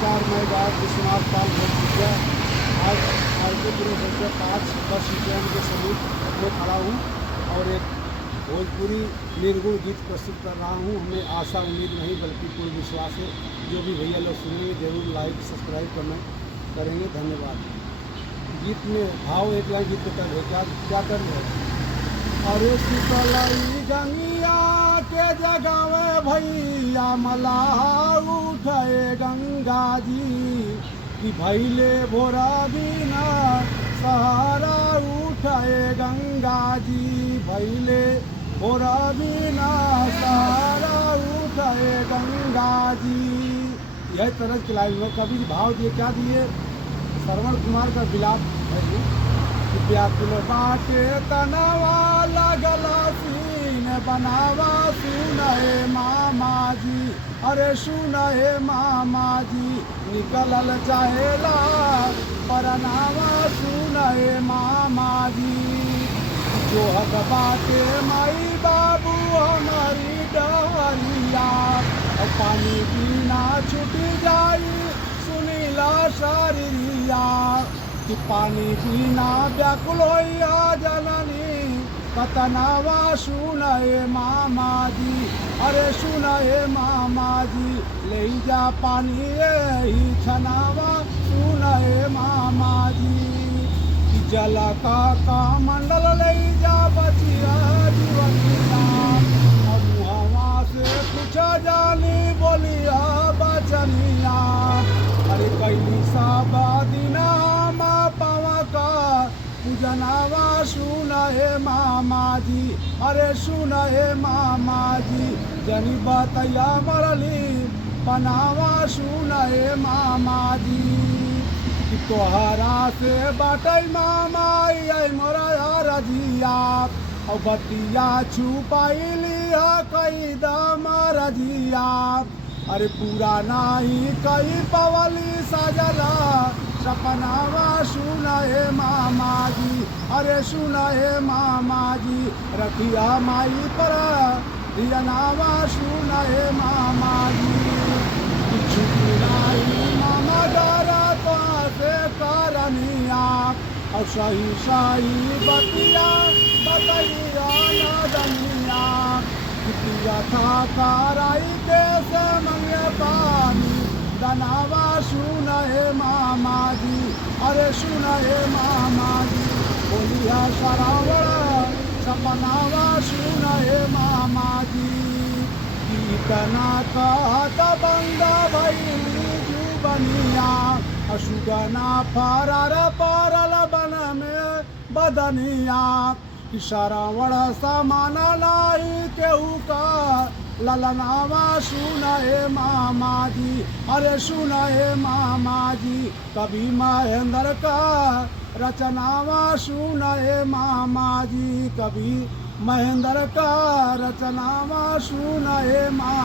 नमस्कार, मैं गायक विश्वनाथ पाल भोजपुरिया आज आरकेपुर सेक्टर 5 बस स्टैंड के समीप में खड़ा हूँ और एक भोजपुरी निर्गुण गीत प्रस्तुत कर रहा हूँ। हमें आशा उम्मीद नहीं बल्कि पूर्ण विश्वास है जो भी भैया लोग सुनेंगे जरूर लाइक सब्सक्राइब करेंगे। धन्यवाद। गीत में भाव एक लाइन गीत कर है क्या कर रहे हैं। अरे शीतलाई गंगिया के जगावे भैया मलाह उठे गंगा जी कि भैले भोरा बिना सहारा उठे गंगा जी भैले भोरा बिना सहारा उठे गंगा जी। यह तरह की लाइन में कभी भाव दिए क्या दिए। श्रवण कुमार का विलाप है। व्याकुल बाटे तनवा लगला सीन बनावा सुनहे मामा जी। अरे सुनहे मामा जी निकलल चाहेला परनावा सुनहे मामा जी। जो हक बाटे माई बाबू हमारी डहरिया पानी पीना छूट जाई सुनीला शरीरिया कि पानी पीना व्याकुल होइया जननी कतनावा सुनहे मामा जी। अरे सुनहे मामा जी ले जा पानी ही छनावा सुनहे मामा जी। कि जल का मंडल ले जा बचिया जीवनिया और मुहवा से कुछ जानी बोलिया बचनिया। अरे कैली सब दिना पूजनावा सुनहे मामा जी। अरे सुनहे मामा जी जनी बतैया मरली पनावा सुनहे मामा जी। कि तोहरा से बाटै मामा ये मोरा रजिया और बतिया छुपाइली कई दम रजिया। अरे पूरा नाही कई पवली सजला सपनावा सुनहे मामा जी। अरे सुनहे मामा जी रखिया माई पर दियनावा सुनहे मामा जी। छुट्टी नाही मामा डरा तो से करनिया और सही सही बतिया बतैया नदनिया। कितिया था कराई के से मंगे पानी दनावा सुनहे मामा जी। अरे सुनहे मामा जी बोलिया सरावण सपनावा सुनहे मामा जी। कीर्तना कहत बंदा भैली जुबनिया असुगना फरार परल बन में बदनिया। कि सरावण समान नाही केहू का ललनावा सुनहे मामा जी। अरे सुनहे मामा जी कभी महेंद्र का रचनावा सुनहे मामा जी। कभी महेंद्र का रचनावा सुनहे मामा।